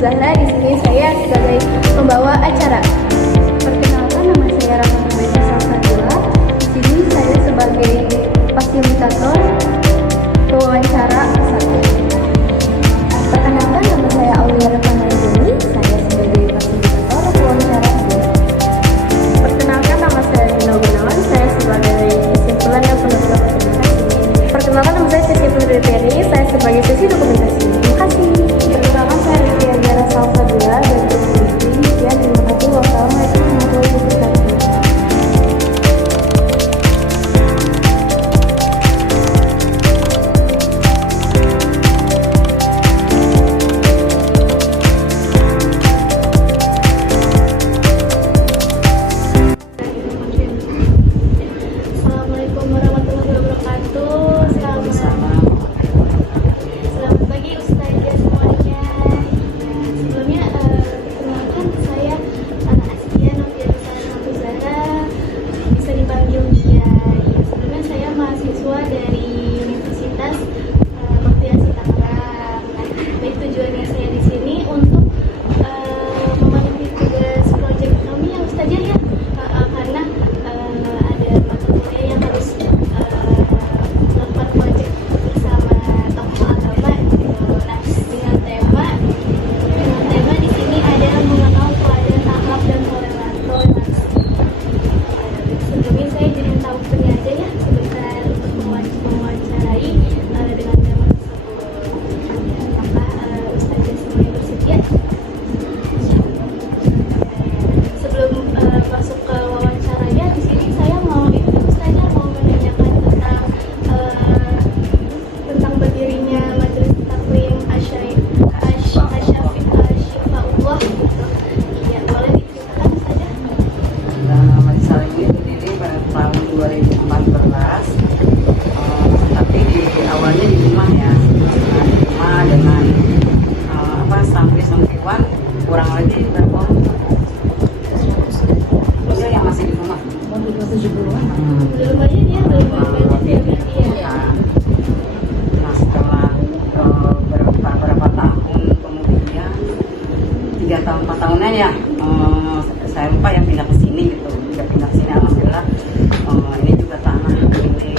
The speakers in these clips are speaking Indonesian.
Zahra. Di sini saya sebagai pembawa acara. Perkenalkan, nama saya Rahmatullahi Salsabila. Di sini saya sebagai fasilitator pewawancara satu. Perkenalkan, nama saya Aulia Revanayuni. Saya sebagai fasilitator pewawancara 2. Perkenalkan, nama saya Dina Gunawan. Saya sebagai kesimpulan dan penutup presentasi. Perkenalkan, nama saya Sisi Putri. Saya sebagai sesi dokumentasi. Terima kasih. Perkenalkan, saya Rizky Anjara Salsabila dan demikian. Terima kasih. Wassalamualaikum warahmatullahi wabarakatuh. Assalamualaikum warahmatullahi wabarakatuh. Selamat pagi Ustazah semuanya. Sebelumnya perkenalkan, saya Askia Novianti Zahra, bisa dipanggil Mia. Sebelumnya saya mahasiswa dari Universitas Baktiasi Tangerang. Baik, tujuannya saya di sini untuk memenuhi tugas proyek kami ya Ustazah ya. Karena ada mata kuliah yang harus melakukan proyek bersama tokoh agama. Nah, dengan tema di sini adalah mengenal keadaan akhlak dan toleransi. Sebelumnya saya jadi tahu aja ya sebentar untuk mewawancarai dengan tema tersebut. Apakah Ustazah semuanya bersedia? Sebelum masuk ke wawancaranya, di sini saya mau menanyakan tentang berdirinya Majelis Taklim Asy-Syifaullah gitu. Iya, boleh diceritakan saja? Majelis Taklim ini berdiri pada tahun 2014, tapi awalnya di rumah ya, di rumah dengan santri-santriwan kurang lagi berapa orang? Terus yang masih di rumah? Belum aja dia belum iya. Nah, setelah berapa tahun kemudian 3 tahun 4 tahunan ya, saya lupa yang pindah ke sini gitu. Juga pindah ke sini, alhamdulillah. Ini juga tanah milik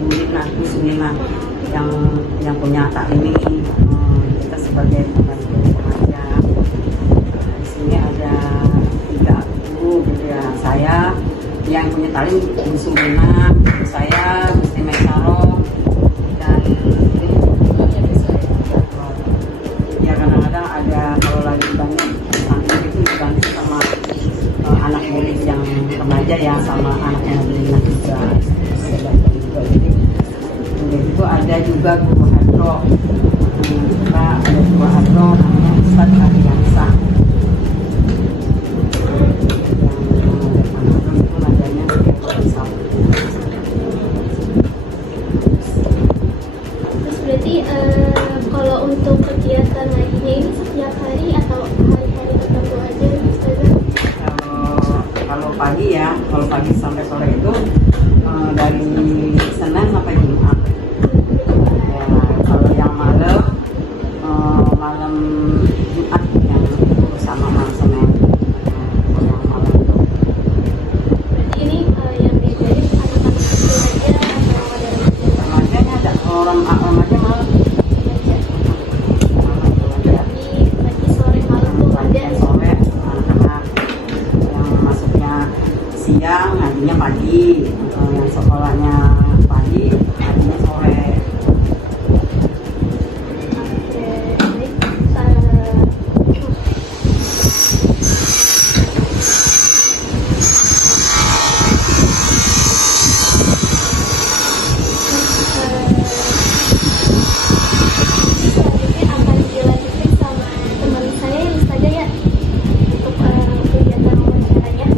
Bu Lina Muslimah yang punya taklim ini. Kita sebagai pembantu pengajar. Di sini ada 3 guru gitu ya. Saya yang punya taklim Bu Sumina, saya Gusti Mesaro, dan ya kadang-kadang ada kalau lagi banyak santri itu dibantu sama anak murid yang remaja ya, sama anaknya Lina juga. Jadi itu ada juga guru hadro. Kita ada guru hadro namanya Ustadz Ariansa. Terus berarti kalau untuk kegiatan lainnya ini setiap hari atau hari-hari tertentu aja Ustazah? Kalau pagi sampai sore itu dari Senin sampai Jumat. Ya, kalau yang malam Jumat yang sama malam Senin. Kalau yang malam itu. Berarti ini yang diajarin anak-anak kecil aja atau ada Remajanya ada remaja malam. pagi sore malam tuh ada. Sore anak-anak yang masuknya siang ngajinya pagi, yang sekolahnya pagi ngajinya sore. Selanjutnya akan dilanjutin sama teman saya yang saja ya untuk kegiatan wawancaranya.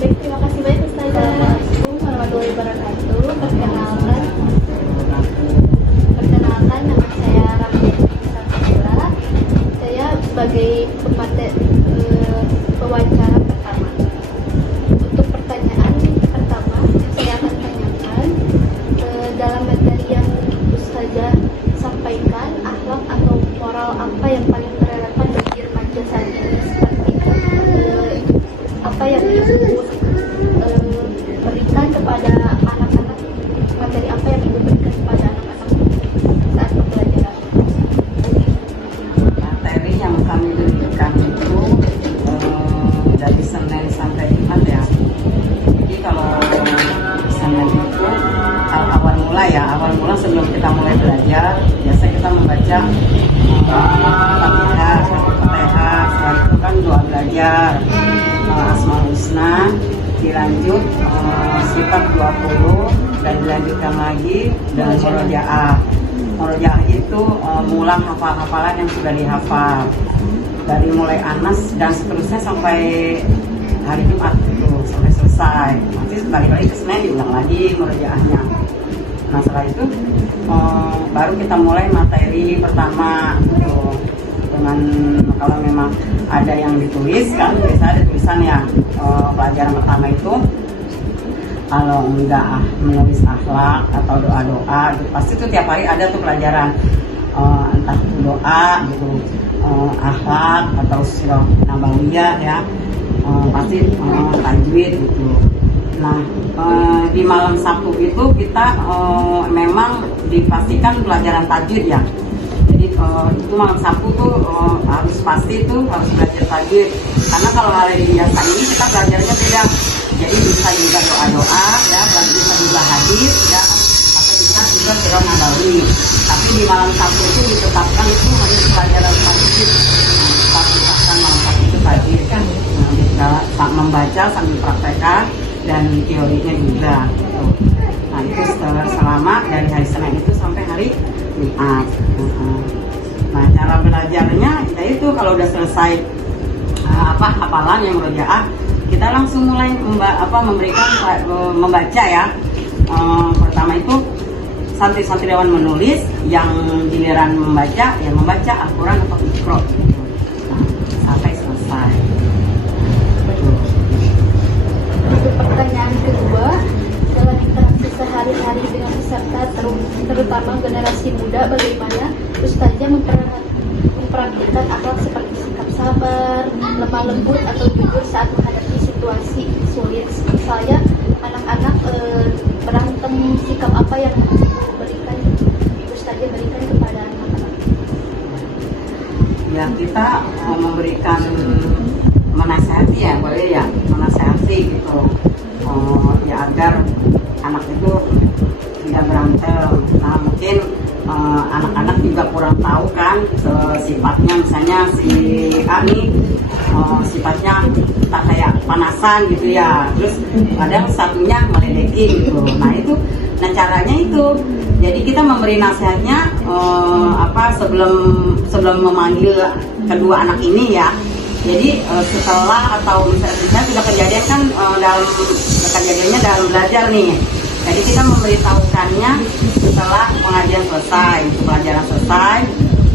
Baik, terima kasih banyak Ustazah. Assalamualaikum warahmatullahi wabarakatuh. belajar, biasa kita membaca Fatihah, setelah itu kan doa belajar, Asmaul Husna, dilanjut sifat 20 dan dilanjutkan lagi dengan murojaah. Murojaah itu mengulang hafalan yang sudah dihafal dari mulai Anas dan seterusnya sampai hari Jumat itu sampai selesai. Nanti balik lagi ke Senin diulang lagi murojaahnya. Nah setelah itu baru kita mulai materi pertama gitu. Dengan kalau memang ada yang ditulis kan biasa ada tulisan ya, pelajaran pertama itu kalau enggak menulis akhlak atau doa-doa gitu. Pasti tuh tiap hari ada tuh pelajaran entah doa gitu, akhlak atau surah nabawiyah ya, pasti tajwid gitu. Nah di malam Sabtu itu kita memang dipastikan pelajaran tajwid ya. Jadi itu malam Sabtu tuh harus pasti tuh harus belajar tajwid. Karena kalau hari biasa ini kita belajarnya beda. Jadi bisa juga doa-doa ya, bisa juga hadis ya, atau bisa juga surah nabawi. Tapi di malam Sabtu itu ditetapkan itu harus pelajaran tajwid. Kita tetapkan malam Sabtu itu tajwid kan. Nah, bisa membaca sambil praktekkan dan teorinya juga. Gitu. Nah itu selama dari hari Senin itu sampai hari Jumat. Nah cara belajarnya kita itu kalau udah selesai hafalan yang murojaah, kita langsung mulai membaca ya. Pertama itu santri-santriwan menulis, yang giliran membaca ya membaca Al-Quran atau Iqra. Nah, sampai selesai. Untuk pertanyaan kedua, dalam interaksi sehari-hari dengan peserta terutama generasi muda, bagaimana Ustazah memperhatikan akhlak seperti sikap sabar, lemah lembut atau jujur saat menghadapi situasi sulit? Misalnya anak-anak berantem, sikap apa yang Ustazah berikan kepada anak-anak? Ya kita memberikan menasihati ya, boleh ya, menasihati gitu ya agar anak itu tidak berantem. Nah mungkin anak-anak juga kurang tahu kan sifatnya, misalnya si A nih sifatnya tak kayak panasan gitu ya, terus kadang satunya meledekin gitu. Nah itu, nah caranya itu jadi kita memberi nasihatnya sebelum memanggil kedua anak ini ya. Jadi setelah atau misalnya sudah kejadian kan kejadiannya dalam belajar nih. Jadi kita memberitahukannya setelah pengajian selesai, pelajaran selesai.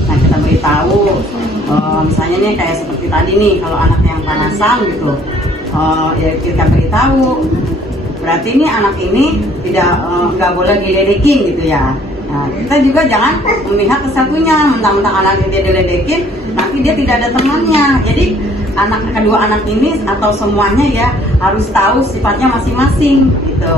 Nah kita beritahu, misalnya nih kayak seperti tadi nih, kalau anak yang panasan gitu, ya kita beritahu. Berarti ini anak ini nggak boleh diledekin gitu ya. Nah, kita juga jangan memihak ke satunya, mentang-mentang anak dia diledekin, nanti dia tidak ada temannya. Jadi kedua anak ini atau semuanya ya harus tahu sifatnya masing-masing gitu.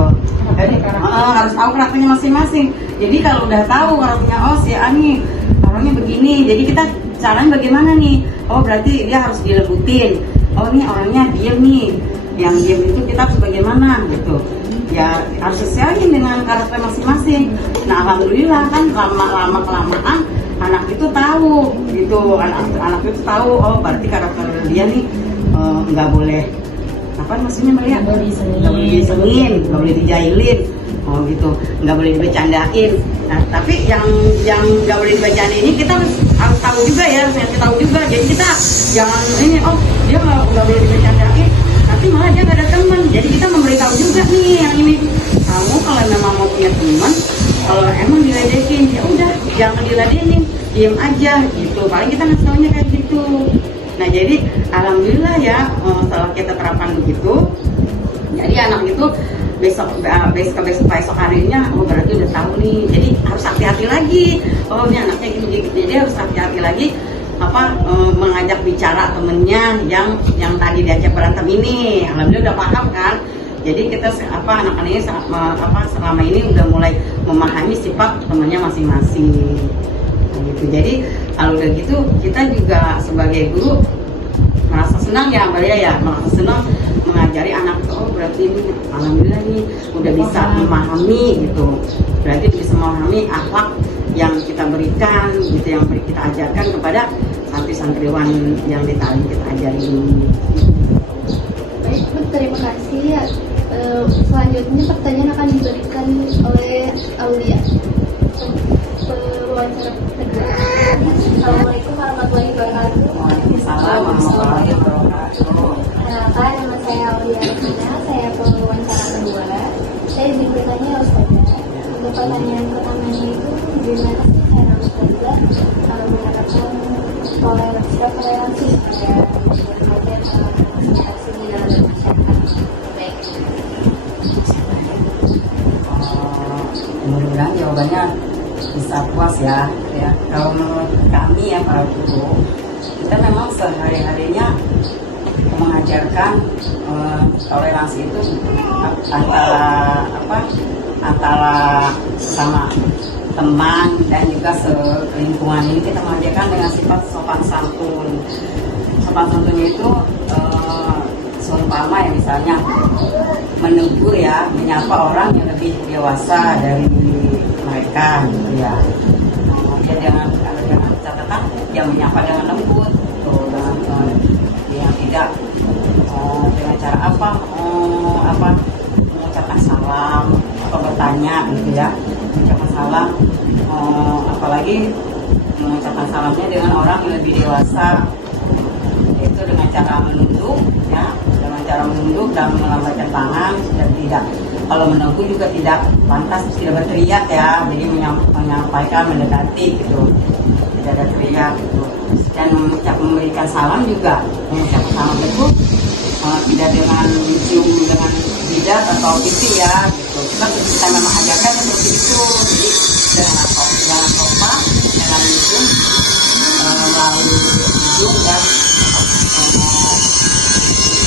Jadi harus tahu karakternya masing-masing. Jadi kalau udah tahu karakternya, oh si Ani orangnya begini, jadi kita caranya bagaimana nih? Oh berarti dia harus dilembutin. Oh ini orangnya diam nih, yang diam itu kita harus bagaimana gitu. Ya harus sesuaiin dengan karakter masing-masing. Nah alhamdulillah kan lama-lama kelamaan anak itu tahu gitu, anak itu tahu, oh berarti karakter dia nih nggak boleh apa maksudnya Maria, nggak boleh disengin, nggak boleh dijailin, oh gitu, nggak boleh dibecandain. Nah tapi yang nggak boleh dibecandain ini kita harus tahu juga ya, harus tahu juga. Jadi kita jangan ini, oh dia nggak boleh dibecandain, tapi malah dia nggak ada teman. Jadi kita memberitahu juga nih yang ini, kamu kalau memang mau punya teman, kalau emang diledekin ya udah jangan diladenin, diem aja gitu. Paling kita ngasih taunya kayak gitu. Nah jadi alhamdulillah ya setelah kita terapkan begitu, jadi anak itu besok harinya oh berarti udah tahu nih. Jadi harus hati-hati lagi. Oh ini anaknya gitu. Jadi harus hati-hati lagi mengajak bicara temennya yang tadi diajak berantem ini. Alhamdulillah udah paham kan. Jadi kita anak-anak ini selama ini udah mulai memahami sifat temennya masing-masing. Gitu. Jadi kalau udah gitu kita juga sebagai guru merasa senang ya Mbak Lia ya, merasa senang mengajari anak. Oh berarti ini alhamdulillah nih udah bisa memahami gitu. Berarti bisa memahami akhlak yang kita berikan gitu, yang kita ajarkan kepada santri-santriwan yang di tali kita ajari ini. Baik Bu, terima kasih ya. Selanjutnya pertanyaan akan diberikan oleh Aulia. Pewawancara kedua. Assalamualaikum warahmatullahi wabarakatuh. Waalaikumsalam warahmatullahi wabarakatuh. Kenalkan, nama saya Aulia Rosina, saya pewawancara kedua. Saya izin bertanya ya Ustazah. Untuk pertanyaan pertamanya itu, gimana sih cara Ustazah mengatakan toleransi pada berbagai representasi di dalam masyarakat? Baik. Mudah-mudahan jawabannya bisa puas ya. Kalau menurut kami ya para guru, kita memang sehari-harinya mengajarkan toleransi itu antara sama teman dan juga selingkungan. Ini kita mengajarkan dengan sifat sopan santun. Sopan santunnya itu seumpama ya, misalnya menegur ya, menyapa orang yang lebih dewasa dari mereka gitu ya. Dia dengan catatan yang menyapa dengan lembut, tuh, dengan yang tidak dengan cara mengucapkan salam atau bertanya gitu ya, mengucapkan salam, apalagi mengucapkan salamnya dengan orang yang lebih dewasa, itu dengan cara menunduk ya, dengan cara menunduk dan melambaikan tangan, dan tidak, kalau menegur juga tidak pantas, tidak berteriak ya, jadi menyampaikan, mendekati gitu, tidak ada teriak gitu. Dan memberikan salam juga, mengucapkan salam itu tidak dengan cium dengan jidat atau pipi ya gitu. Kita memang ajarkan seperti itu, jadi dengan sopan, dengan cium melalui hidung dan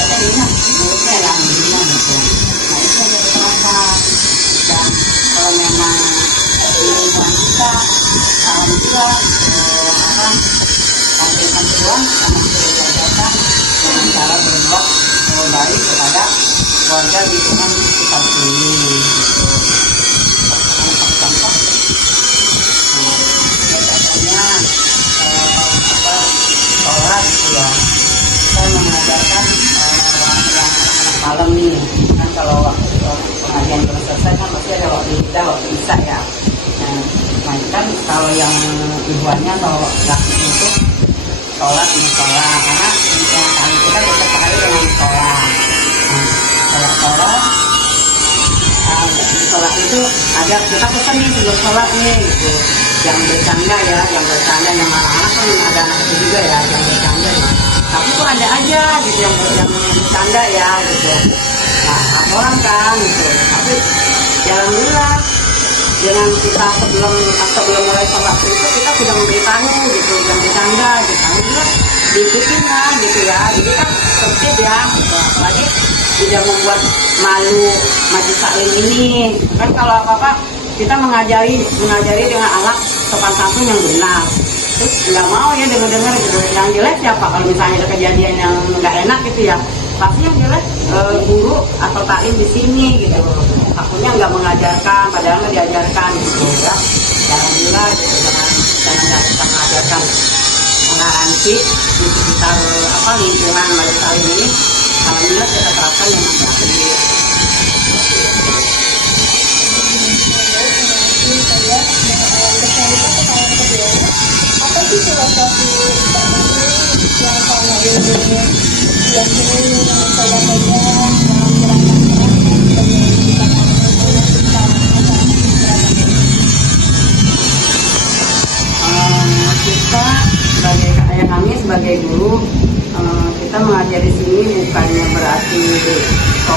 tadinya mulutnya yang hidungnya gitu. Nah itu yang kita terapkan. Dan kalau memang di lingkungan kita juga santriwan sama kita diajarkan dengan cara berbuat baik kepada warga lingkungan sekitar sini gitu. Contoh, biasanya sholat gitu ya, kita mengajarkan yang anak malam nih kan, kalau waktu pengajian belum selesai kan pasti ada waktu kita waktu isya ya. Nah kan kalau yang ibuannya atau laki itu sholat di musola, karena yang kami kita tetap sekali dengan sholat. Sholat itu ada, kita pesan nih sebelum sholat nih gitu, yang bercanda ya, yang bercanda, yang anak-anak kan ada anak itu juga ya, yang bercanda ya. Tapi kok ada aja gitu yang bercanda ya gitu. Nah orang kan gitu, tapi alhamdulillah dengan kita sebelum mulai sholat itu kita sudah memberitahu gitu, yang bercanda gitu, alhamdulillah diikutin lah gitu ya, jadi kan tertib ya gitu. Apalagi tidak membuat malu majelis taklim ini kan, kalau apa-apa kita mengajari dengan alat sopan santun yang benar. Terus nggak mau ya dengar gitu, yang jelek siapa? Kalau misalnya ada kejadian yang nggak enak gitu ya, pasti yang jelek guru atau taklim di sini gitu. Takutnya nggak mengajarkan, padahal nggak diajarkan gitu ya. Alhamdulillah gitu, dengan kita mengajarkan toleransi di sekitar lingkungan majelis taklim ini, alhamdulillah kita terapkan dengan baik. Apa sih filosofi yang saya ilmu yang ini yang saya pegang kita sebagai guru, kita mengajari sini bukannya berarti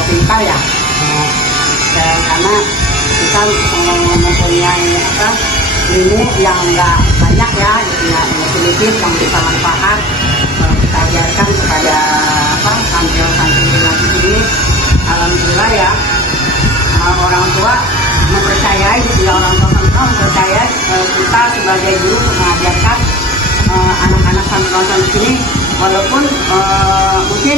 pintar ya, karena kita mempunyai ilmu yang enggak banyak ya, gitu ya, sedikit yang bisa manfaat kita ajarkan kepada santri-santri di sini. Alhamdulillah ya, orang tua mempercayai gitu ya, orang tua mempercayai kita sebagai guru mengajarkan anak-anak santri di sini, walaupun mungkin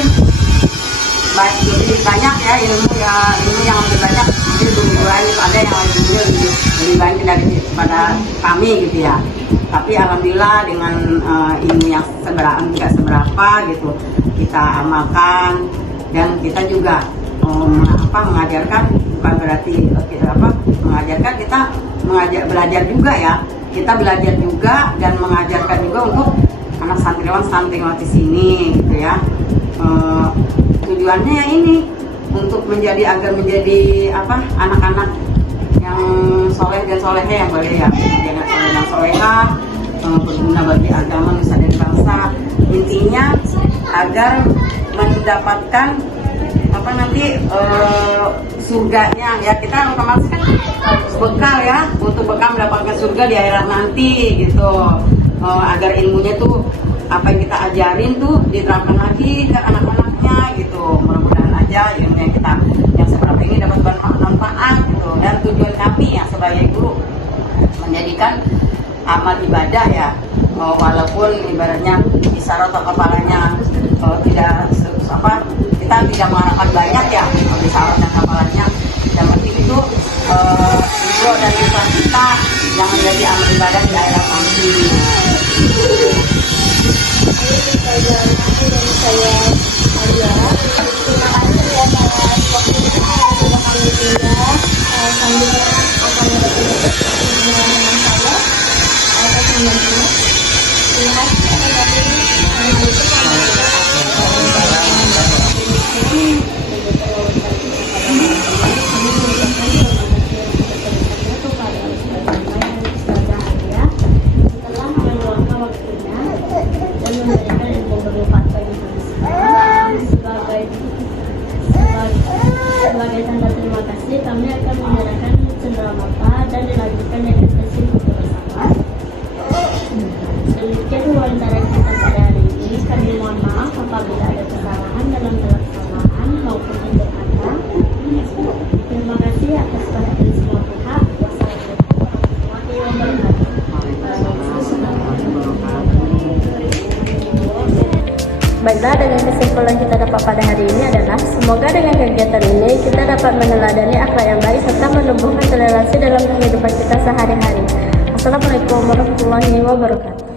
lebih banyak ya ilmu yang lebih banyak, mungkin guru lain ada yang lebih banyak dari pada kami gitu ya. Tapi alhamdulillah dengan ilmu yang nggak seberapa gitu kita amalkan, dan kita juga mengajarkan, bukan berarti mengajarkan, kita belajar juga ya, kita belajar juga dan mengajarkan juga untuk anak santriwati sini gitu ya. Tujuannya ya ini untuk agar menjadi anak-anak yang soleh dan soleha yang boleh ya, jangan soleh dan soleha, berguna bagi agama, nusa dan bangsa. Intinya agar mendapatkan surganya ya, kita otomatis kan bekal ya, untuk bekal mendapatkan surga di akhirat nanti gitu. Agar ilmunya tuh apa yang kita ajarin tuh diterapkan lagi ke anak-anaknya gitu. Mudah-mudahan aja ilmu yang seperti ini dapat bermanfaat gitu. Dan tujuan kami ya sebagai guru menjadikan amal ibadah ya, walaupun ibaratnya isyarat atau kepalanya kita tidak mengharapkan banyak ya isyarat dan kepalanya, yang penting itu ridho dan ikhlas kita yang menjadi amal ibadah di akhirat nanti. Sebagai tanda terima kasih, kami akan menyerahkan cenderamata dan dilanjutkan dengan sesi foto bersama. Demikian wawancara kita pada hari ini. Kami mohon maaf apabila ada kesalahan dalam pelaksanaan maupun tutur kata. Terima kasih atas perhatian semua pihak. Wassalamualaikum warahmatullahi wabarakatuh. Baiklah, dengan kesimpulan kita dapat pada hari ini adalah semoga dengan kegiatan ini kita dapat meneladani akhlak yang baik serta menumbuhkan toleransi dalam kehidupan kita sehari-hari. Assalamualaikum warahmatullahi wabarakatuh.